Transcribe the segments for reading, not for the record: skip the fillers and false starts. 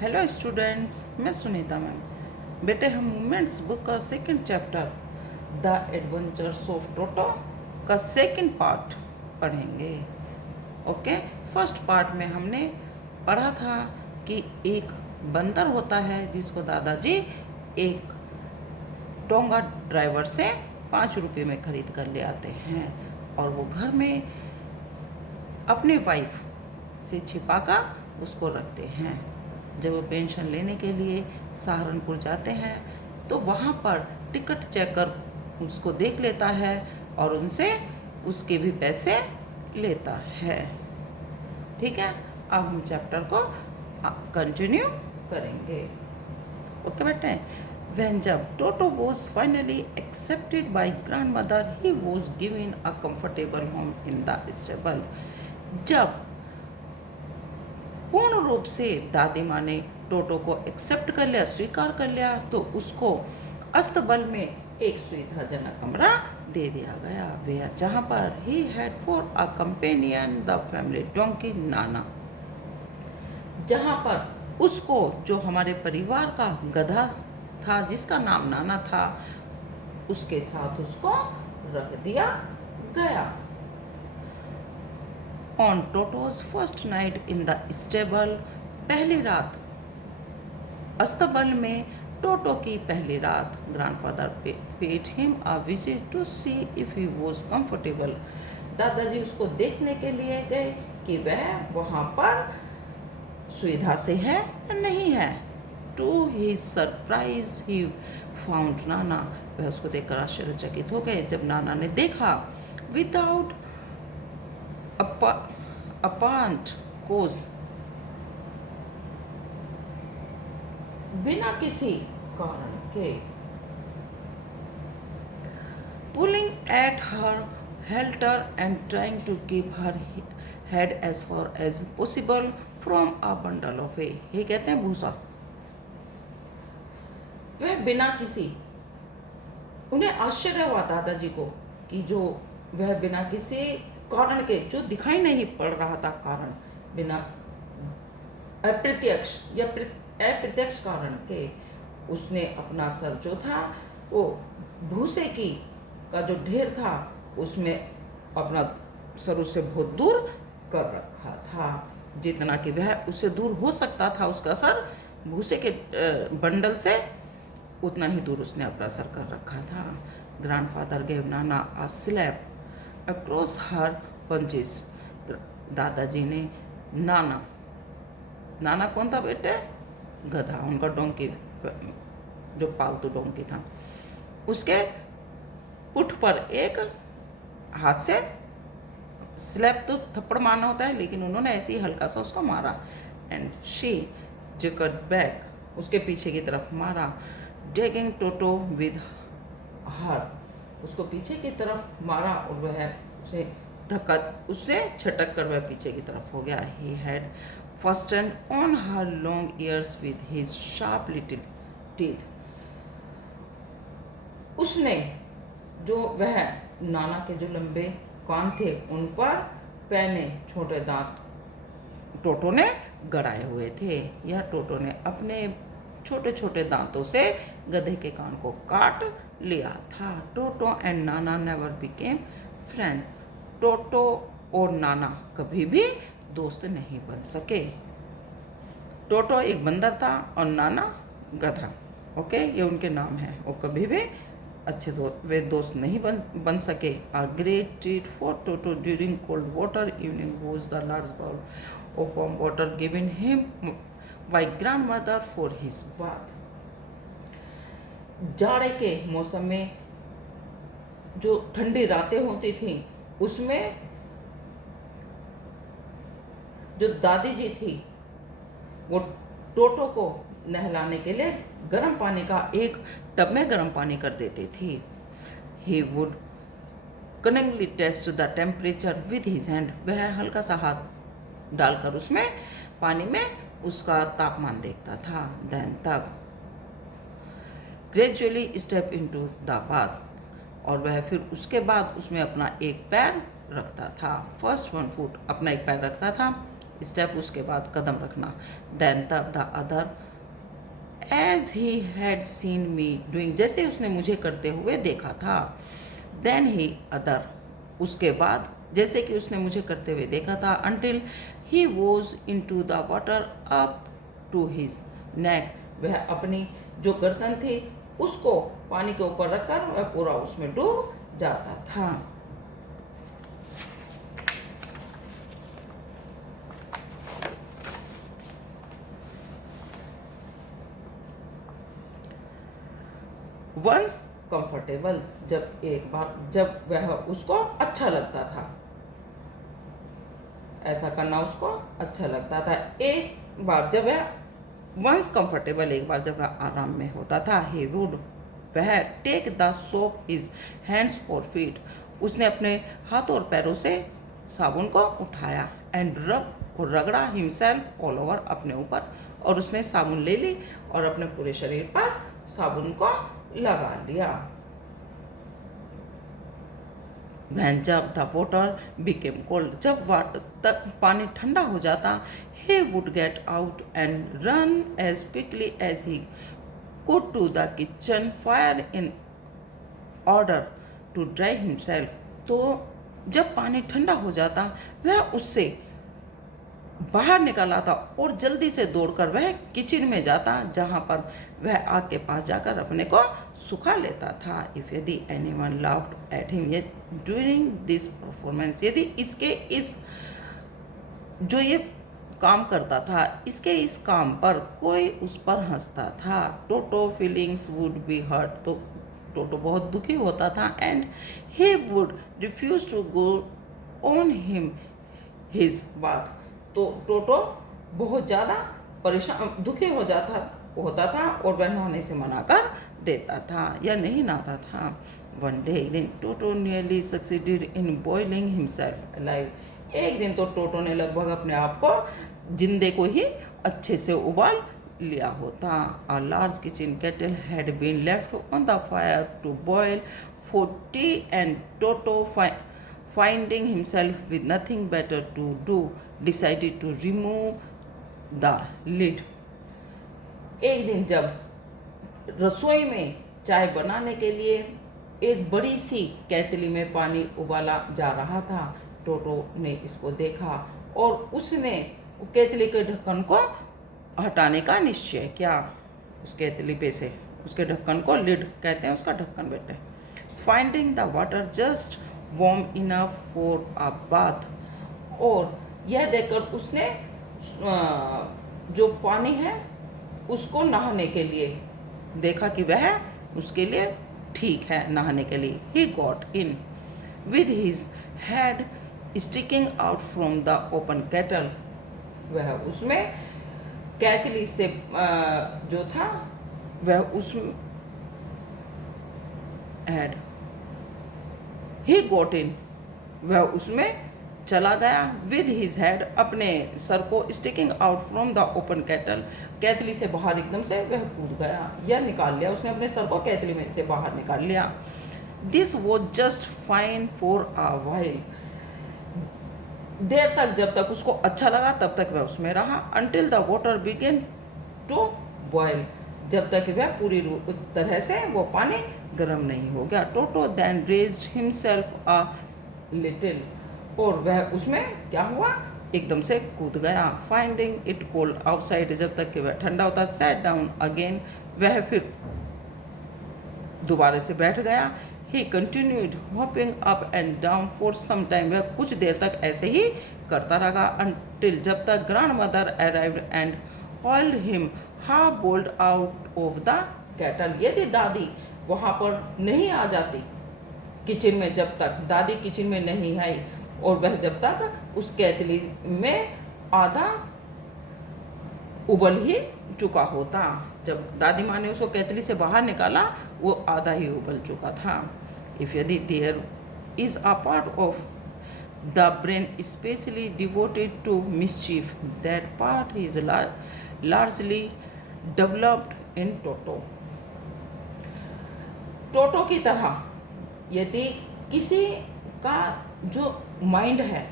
Hello students, मैं Sunita ma'am. बेटे, हम मूवमेंट्स बुक का second chapter the adventures of Toto का सेकंड पार्ट पढ़ेंगे। ओके। फर्स्ट पार्ट में हमने पढ़ा था कि एक बंदर होता है जिसको दादाजी एक टोंगा ड्राइवर से 5 रुपये में ख़रीद कर ले आते हैं और वो घर में अपनी वाइफ से छिपाकर उसको रखते हैं। जब वो पेंशन लेने के लिए सहारनपुर जाते हैं तो वहाँ पर टिकट चेकर उसको देख लेता है और उनसे उसके भी पैसे लेता है। ठीक है, अब हम चैप्टर को कंटिन्यू करेंगे। ओके बेटे। जब Toto was finally accepted by grand mother he was given a comfortable home in the stable. जब पूर्ण रूप से दादी माँ ने टोटो को एक्सेप्ट कर लिया, स्वीकार कर लिया, तो उसको अस्तबल में एक सुविधाजनक कमरा दे दिया गया, वेयर जहाँ पर he had for a companion the family donkey नाना, जहाँ पर उसको जो हमारे परिवार का गधा था जिसका नाम नाना था उसके साथ उसको रख दिया गया। On Toto's first night in the stable, पहली रात अस्तबल में टोटो की पहली रात, grandfather paid him a visit to see if he was comfortable, दादाजी उसको देखने के लिए गए कि वह वहाँ पर सुविधा से है या नहीं है। To his surprise he found नाना, वह उसको देखकर आश्चर्यचकित हो गए जब नाना ने देखा विदाउट अपांट कोज, बिना किसी कारण के, pulling at her helter and trying to keep her head as far as possible from a bundle of a, ये कहते हैं भूसा। वह बिना किसी, उन्हें आश्चर्य हुआ दादाजी को कि जो वह बिना किसी कारण के, जो दिखाई नहीं पड़ रहा था कारण, बिना अप्रत्यक्ष या अप्रत्यक्ष कारण के उसने अपना सर जो था वो भूसे की का जो ढेर था उसमें अपना सर उससे बहुत दूर कर रखा था, जितना कि वह उससे दूर हो सकता था उसका सर भूसे के बंडल से, उतना ही दूर उसने अपना सर कर रखा था। Grandfather gave Nana a slap across her punches, दादाजी ने नाना कौन था बेटे? गधा, उनका डोंकी, जो पालतू डोंकी था, उसके पुठ पर एक हाथ से स्लैप, तो थप्पड़ मारना होता है लेकिन उन्होंने ऐसे ही हल्का सा उसको मारा। एंड शी जेकट बैक, उसके पीछे की तरफ मारा। ड्रैगिंग टोटो विद हर, उसको पीछे की तरफ मारा और वह उसे धक्का, उसने छटक कर वह पीछे की तरफ हो गया। He had fastened on her long ears with his sharp little teeth, उसने जो वह नाना के जो लंबे कान थे उन पर पहने छोटे दांत टोटो ने गड़ाए हुए थे। यह टोटो ने अपने छोटे छोटे दांतों से गधे के कान को काट लिया था। टोटो and Nana never became friend, टोटो और नाना कभी भी दोस्त नहीं बन सके। टोटो एक बंदर था और नाना गधा। ओके, ये उनके नाम हैं। वो कभी भी अच्छे वे दोस्त नहीं बन सके। A great treat for Toto during cold water evening was the large bowl of warm water given him by grandmother for his bath. जाड़े के मौसम में जो ठंडी रातें होती थी उसमें जो दादी जी थी वो टोटो को नहलाने के लिए गर्म पानी का एक टब में गर्म पानी कर देती थी। He would cunningly test the temperature with his hand, वह हल्का सा हाथ डालकर उसमें पानी में उसका तापमान देखता था। देन तब gradually step into the bath, और वह फिर उसके बाद उसमें अपना एक पैर रखता था। फर्स्ट 1 फुट अपना एक पैर रखता था स्टेप उसके बाद कदम रखना। Then the other as he had seen me doing, जैसे उसने मुझे करते हुए देखा था। देन ही अदर, उसके बाद जैसे कि उसने मुझे करते हुए देखा था। Until he was into the water up to his neck, वह अपनी जो गर्दन थी उसको पानी के ऊपर रखकर वह पूरा उसमें डूब जाता था। वंस कंफर्टेबल, जब एक बार जब वह उसको अच्छा लगता था, ऐसा करना उसको अच्छा लगता था। एक बार जब वह वंस कंफर्टेबल, एक बार जब वह आराम में होता था, ही वुड, वह take the soap his hands और फीट, उसने अपने हाथों और पैरों से साबुन को उठाया। एंड रब, और रगड़ा हिमसेल्फ ऑल ओवर, अपने ऊपर, और उसने साबुन ले ली और अपने पूरे शरीर पर साबुन को लगा लिया। When जब the water became cold, जब तक पानी ठंडा हो जाता, he would get out and run as quickly as he could to the kitchen fire in order to dry himself। तो जब पानी ठंडा हो जाता वह उससे बाहर निकल आता और जल्दी से दौड़कर वह किचन में जाता, जहाँ पर वह आग के पास जाकर अपने को सुखा लेता था। इफ यदि anyone laughed at him during this performance, यदि इसके इस जो ये काम करता था, इसके इस काम पर कोई उस पर हंसता था, Toto feelings would be hurt, तो टोटो बहुत दुखी होता था। And he would refuse to go on him his bath, तो टोटो बहुत ज़्यादा परेशान दुखी होता था और वह नहाने से मना कर देता था या नहीं नहाता था। वन डे, एक दिन, Toto nearly succeeded in boiling himself alive, एक दिन तो टोटो ने लगभग अपने आप को जिंदे को ही अच्छे से उबाल लिया होता। A large kitchen kettle had been left on the fire to boil for tea and Toto finding himself with nothing better to do decided to remove the lid। एक दिन जब रसोई में चाय बनाने के लिए एक बड़ी सी केतली में पानी उबाला जा रहा था, टोटो ने इसको देखा और उसने केतली के ढक्कन को हटाने का निश्चय किया। उस केतली पे से उसके ढक्कन को लिड कहते हैं, उसका ढक्कन बेटे। Finding the water just warm enough for a bath, और यह देखकर उसने जो पानी है उसको नहाने के लिए देखा कि वह उसके लिए ठीक है नहाने के लिए। He got in with his head sticking out from the open kettle, वह उसमें केतली से जो था वह उस हेड, ही गॉट इन, वह उसमें चला गया। विद हिज हेड, अपने सर को sticking out from the open kettle, केतली से बाहर एकदम से वह कूद गया या निकाल लिया, उसने अपने सर को केतली में से बाहर निकाल लिया। This was just fine for a while, देर तक, जब तक उसको अच्छा लगा तब तक वह उसमें रहा। Until the water began to boil, जब तक वह पूरी तरह से वो पानी गर्म नहीं हो गया। Toto then raised himself a little, और वह उसमें क्या हुआ, एकदम से कूद गया। फाइंडिंग इट कोल्ड आउटसाइड, जब तक कि वह ठंडा होता। सैट डाउन अगेन, वह फिर दोबारा से बैठ गया। He continued hopping up and down for some time, वह कुछ देर तक ऐसे ही करता रहा। अनटिल, जब तक grand mother arrived and hold him half bold out of the cattle, यदि दादी वहाँ पर नहीं आ जाती किचन में, जब तक दादी किचन में नहीं आई और वह जब तक उस केतली में आधा उबल ही चुका होता, जब दादी माँ ने उसको केतली से बाहर निकाला वो आधा ही उबल चुका था। इफ यदि there is a part of the brain specially devoted to mischief, that part is largely developed in Toto. Toto की तरह यदि किसी का जो माइंड है,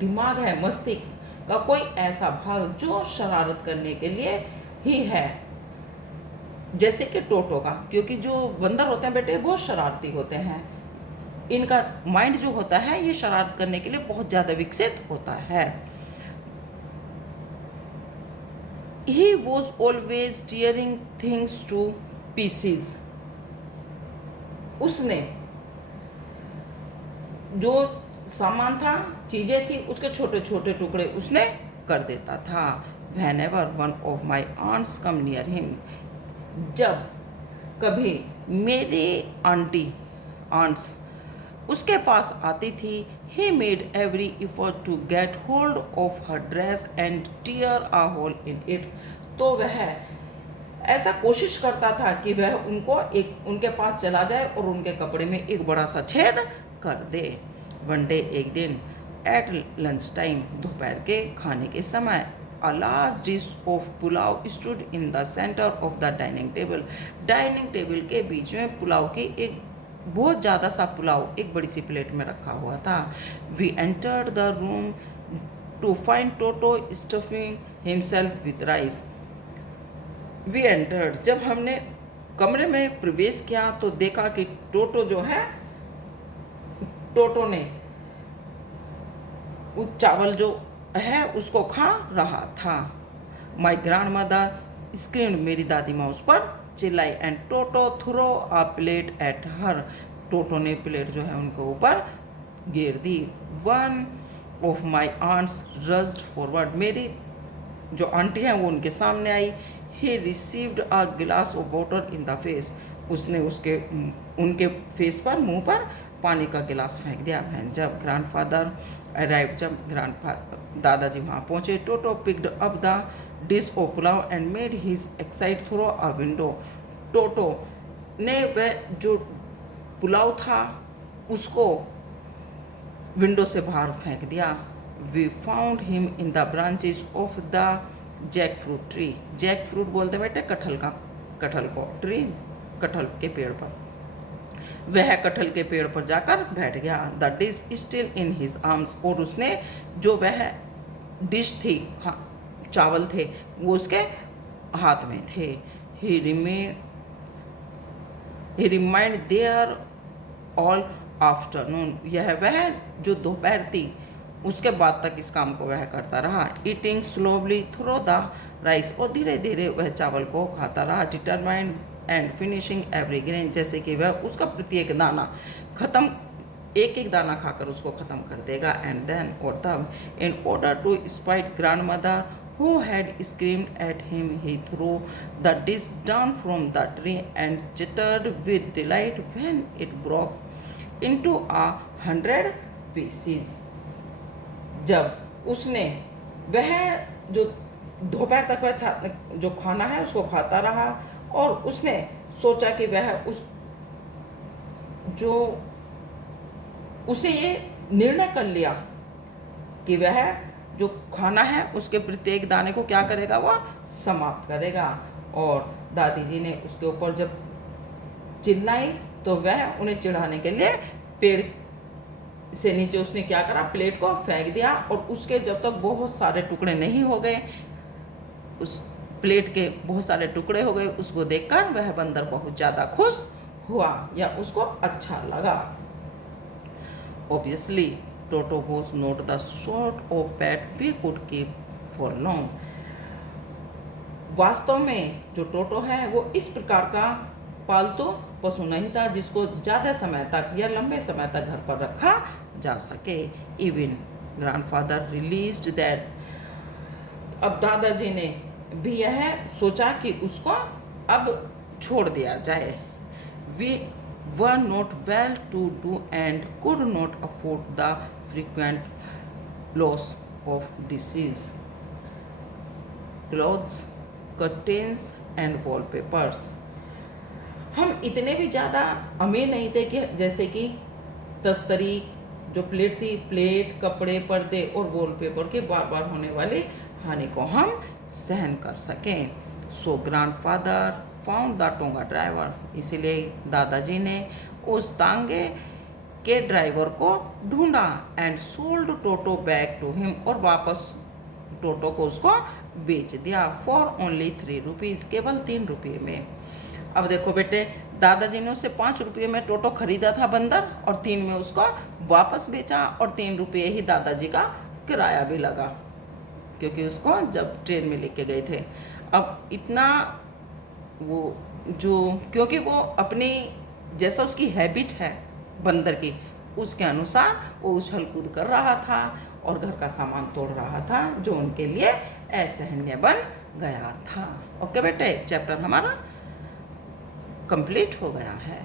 दिमाग है, मस्तिष्क, का कोई ऐसा भाग जो शरारत करने के लिए ही है, जैसे कि टोटो का, क्योंकि जो बंदर होते हैं बेटे बहुत शरारती होते हैं, इनका माइंड जो होता है ये शरारत करने के लिए बहुत ज़्यादा विकसित होता है। He was always tearing things to pieces. उसने जो सामान था, चीज़ें थी, उसके छोटे छोटे टुकड़े उसने कर देता था। Whenever one of my aunts come near him, जब कभी मेरी आंट्स उसके पास आती थी, he made every effort to get hold of her dress and tear a hole in it. तो वह ऐसा कोशिश करता था कि वह उनके पास चला जाए और उनके कपड़े में एक बड़ा सा छेद कर दे। वन डे, एक दिन, एट लंच टाइम, दोपहर के खाने के समय, a large dish of pulao stood in the center of the dining table. Dining table के बीच में पुलाव की एक बहुत ज़्यादा सा पुलाव एक बड़ी सी प्लेट में रखा हुआ था। We entered the room to find Toto stuffing himself with rice. We entered, जब हमने कमरे में प्रवेश किया तो देखा कि टोटो ने चावल जो है उसको खा रहा था। माई ग्रैंड मदर स्क्रीम्ड, मेरी दादी माँ उस पर चिल्लाई, and Toto throw a plate at her, Toto ने प्लेट जो है उनके ऊपर गिर दी। One of my aunts rushed forward, मेरी जो आंटी हैं वो उनके सामने आई। ही रिसीव्ड अ गिलास of water in the face, उसने उनके फेस पर, मुंह पर पानी का गिलास फेंक दिया। जब ग्रैंडफादर अराइव, जब दादाजी वहाँ पहुँचे, Toto picked up the dish of pulao and made his exit through a window, Toto ने वह जो पुलाव था उसको विंडो से बाहर फेंक दिया। We found him in the branches of the jackfruit tree, jackfruit बोलते बेटे कटहल को, ट्री कटहल के पेड़ पर, वह कटहल के पेड़ पर जाकर बैठ गया। The dish still in his arms, और उसने जो वह डिश थी, चावल थे, वो उसके हाथ में थे। ही रिमाइंड देयर ऑल आफ्टरनून, यह वह जो दोपहर थी उसके बाद तक इस काम को वह करता रहा। Eating slowly through the rice, और धीरे धीरे वह चावल को खाता रहा। Determined and finishing every grain, जैसे कि वह उसका प्रत्येक दाना खत्म, एक एक दाना खाकर उसको ख़त्म कर देगा। एंड देन, और तब, in order to spite grandmother who had screamed at him, he threw the dish down from the tree and chattered with delight when it broke into 100 pieces. जब उसने वह जो दोपहर तक वह जो खाना है उसको खाता रहा, और उसने सोचा कि वह उसे ये निर्णय कर लिया कि वह जो खाना है उसके प्रत्येक दाने को क्या करेगा, वह समाप्त करेगा। और दादी जी ने उसके ऊपर जब चिल्लाई तो वह उन्हें चिढ़ाने के लिए पेड़ से नीचे उसने क्या करा, प्लेट को फेंक दिया, और उसके जब तक बहुत सारे टुकड़े नहीं हो गए, उस प्लेट के बहुत सारे टुकड़े हो गए, उसको देखकर वह बंदर बहुत ज़्यादा खुश हुआ या उसको अच्छा लगा। Obviously, Toto was not the sort of pet we could keep for long. वास्तव में जो टोटो है वो इस प्रकार का पालतू पशु नहीं था जिसको ज़्यादा समय तक या लंबे समय तक घर पर रखा जा सके। Even grandfather realized that, अब दादाजी ने भी यह सोचा कि उसको अब छोड़ दिया जाए। We were not well to do and could not afford the frequent loss of disease, clothes, curtains and wallpapers. हम इतने भी ज़्यादा अमीर नहीं थे कि जैसे कि तस्तरी जो प्लेट थी, प्लेट, कपड़े, पर्दे और वॉलपेपर के बार बार होने वाली हानि को हम सहन कर सकें। So grandfather found the tonga driver, इसीलिए दादाजी ने उस तांगे के ड्राइवर को ढूंढा। And sold Toto back to him, और वापस टोटो को उसको बेच दिया फॉर ओनली 3 रुपीज़, केवल 3 रुपये में। अब देखो बेटे, दादाजी ने उससे 5 रुपये में टोटो खरीदा था बंदर, और 3 में उसको वापस बेचा, और 3 रुपये ही दादाजी का किराया भी लगा, क्योंकि उसको जब ट्रेन में लेके गए थे। अब इतना वो क्योंकि वो अपनी जैसा उसकी हैबिट है बंदर की, उसके अनुसार वो उछल कूद कर रहा था और घर का सामान तोड़ रहा था, जो उनके लिए असहनीय बन गया था। ओके बेटे, चैप्टर हमारा कंप्लीट हो गया है।